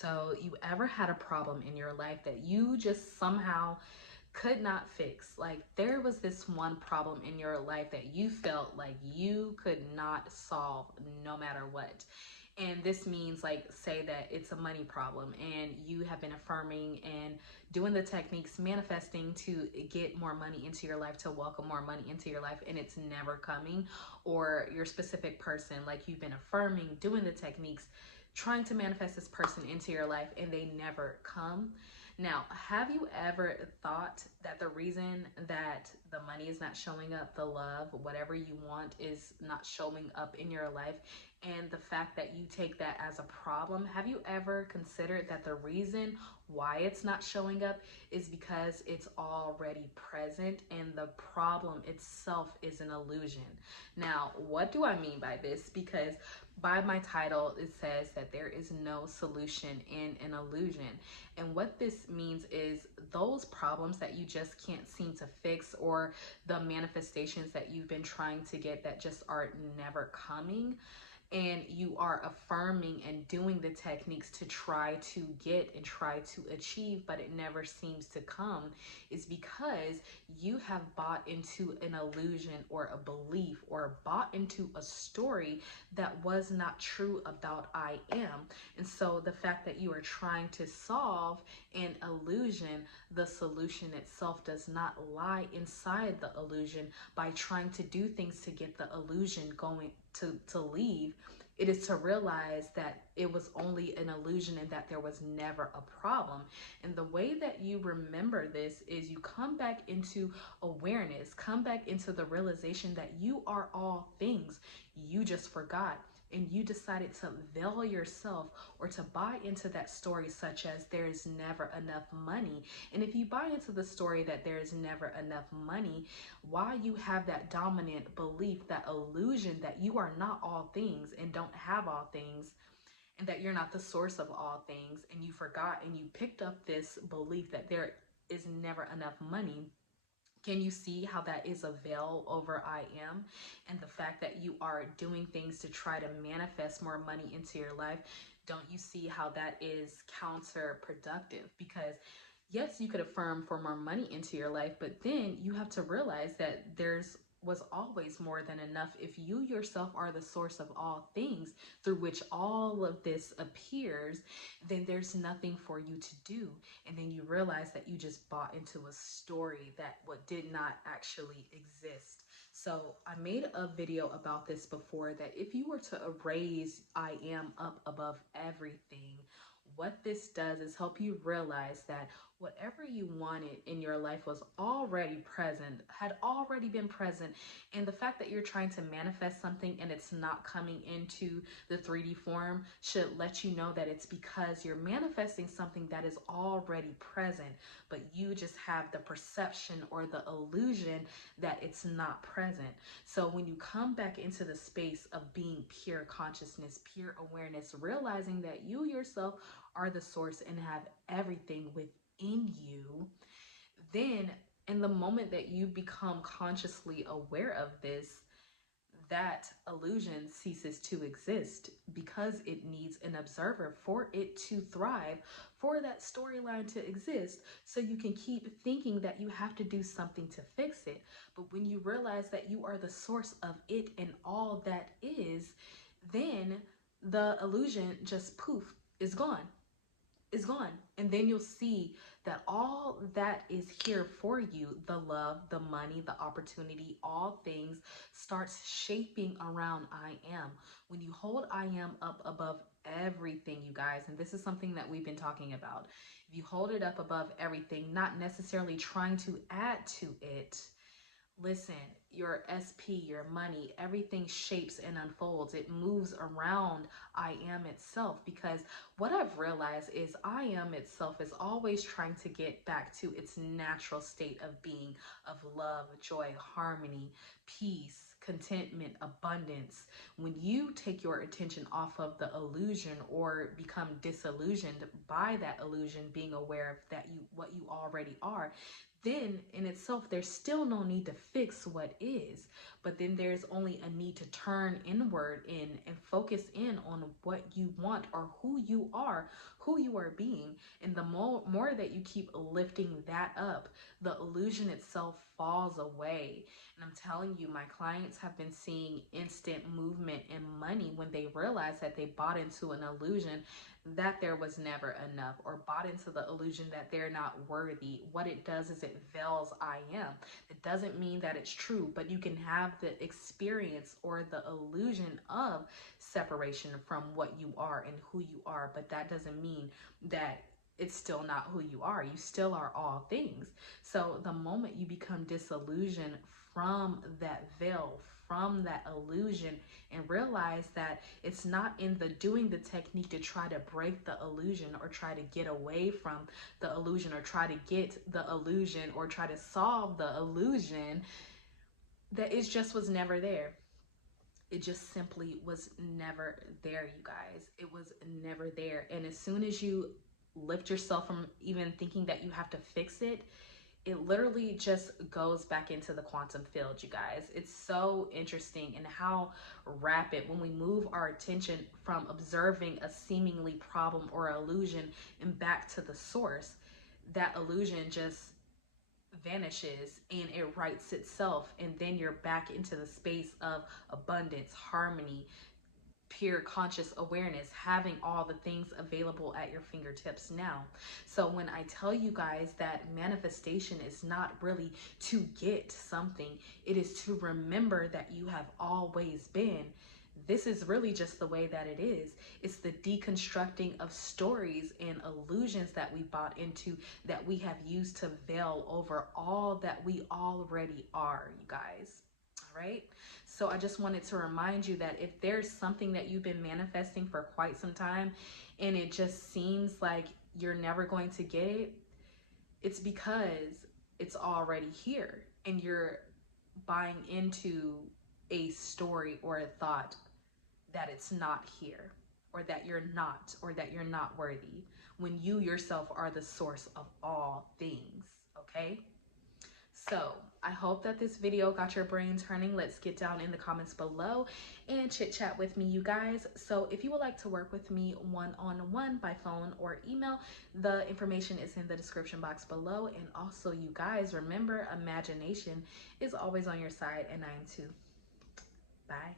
So, you ever had a problem in your life that you just somehow could not fix? Like, there was this one problem in your life that you felt like you could not solve no matter what. And this means, like, say that it's a money problem and you have been affirming and doing the techniques, manifesting to get more money into your life, to welcome more money into your life, and it's never coming. Or your specific person, like, you've been affirming, doing the techniques, trying to manifest this person into your life, and they never come. Now, have you ever thought that the reason that the money is not showing up, the love, whatever you want is not showing up in your life, and the fact that you take that as a problem, have you ever considered that the reason why it's not showing up is because it's already present and the problem itself is an illusion? Now, what do I mean by this? Because by my title, it says that there is no solution in an illusion. And what this means is those problems that you just can't seem to fix, or the manifestations that you've been trying to get that just are never coming, and you are affirming and doing the techniques to try to get and try to achieve, but it never seems to come, is because you have bought into an illusion or a belief, or bought into a story that was not true about I am. And so the fact that you are trying to solve an illusion, the solution itself does not lie inside the illusion. By trying to do things to get the illusion going to leave, it is to realize that it was only an illusion and that there was never a problem. And the way that you remember this is you come back into awareness, come back into the realization that you are all things. You just forgot. And you decided to veil yourself or to buy into that story, such as there is never enough money. And if you buy into the story that there is never enough money, while you have that dominant belief, that illusion that you are not all things and don't have all things, and that you're not the source of all things, and you forgot and you picked up this belief that there is never enough money, can you see how that is a veil over I am? And the fact that you are doing things to try to manifest more money into your life, don't you see how that is counterproductive? Because yes, you could affirm for more money into your life, but then you have to realize that there's was always more than enough. If you yourself are the source of all things through which all of this appears, then there's nothing for you to do. And then you realize that you just bought into a story that what did not actually exist. So I made a video about this before, that if you were to raise I am up above everything, what this does is help you realize that whatever you wanted in your life was already present, had already been present. And the fact that you're trying to manifest something and it's not coming into the 3D form should let you know that it's because you're manifesting something that is already present, but you just have the perception or the illusion that it's not present. So when you come back into the space of being pure consciousness, pure awareness, realizing that you yourself are the source and have everything within you, then in the moment that you become consciously aware of this, that illusion ceases to exist, because it needs an observer for it to thrive, for that storyline to exist. So you can keep thinking that you have to do something to fix it. But when you realize that you are the source of it and all that is, then the illusion just poof is gone. Is gone. And then you'll see that all that is here for you, the love, the money, the opportunity, all things, starts shaping around I am. When you hold I am up above everything, you guys, and this is something that we've been talking about, if you hold it up above everything, not necessarily trying to add to it, listen, your SP, your money, everything shapes and unfolds. It moves around I am itself, because what I've realized is I am itself is always trying to get back to its natural state of being, of love, joy, harmony, peace, contentment, abundance. When you take your attention off of the illusion or become disillusioned by that illusion, being aware of that what you already are, then in itself, there's still no need to fix what is, but then there's only a need to turn inward and focus in on what you want or who you are being. And the more that you keep lifting that up, the illusion itself falls away. And I'm telling you, my clients have been seeing instant movement and money when they realize that they bought into an illusion that there was never enough, or bought into the illusion that they're not worthy. What it does is it veils I am. It doesn't mean that it's true, but you can have the experience or the illusion of separation from what you are and who you are, but that doesn't mean that it's still not who you are. You still are all things. So the moment you become disillusioned from that veil, from that illusion, and realize that it's not in the doing the technique to try to break the illusion or try to get away from the illusion or try to get the illusion or try to solve the illusion, that it just was never there. It just simply was never there, you guys. It was never there. And as soon as you lift yourself from even thinking that you have to fix it, it literally just goes back into the quantum field, you guys. It's so interesting in how rapid, when we move our attention from observing a seemingly problem or illusion and back to the source, that illusion just vanishes and it rights itself, and then you're back into the space of abundance, harmony, pure conscious awareness, having all the things available at your fingertips now. So when I tell you guys that manifestation is not really to get something, it is to remember that you have always been. This is really just the way that it is. It's the deconstructing of stories and illusions that we bought into, that we have used to veil over all that we already are, you guys. All right. So I just wanted to remind you that if there's something that you've been manifesting for quite some time and it just seems like you're never going to get it, it's because it's already here and you're buying into a story or a thought that it's not here, or that you're not worthy, when you yourself are the source of all things. Okay. So I hope that this video got your brain turning. Let's get down in the comments below and chit chat with me, you guys. So if you would like to work with me one-on-one by phone or email, the information is in the description box below. And also, you guys, remember, imagination is always on your side, and I am too. Bye.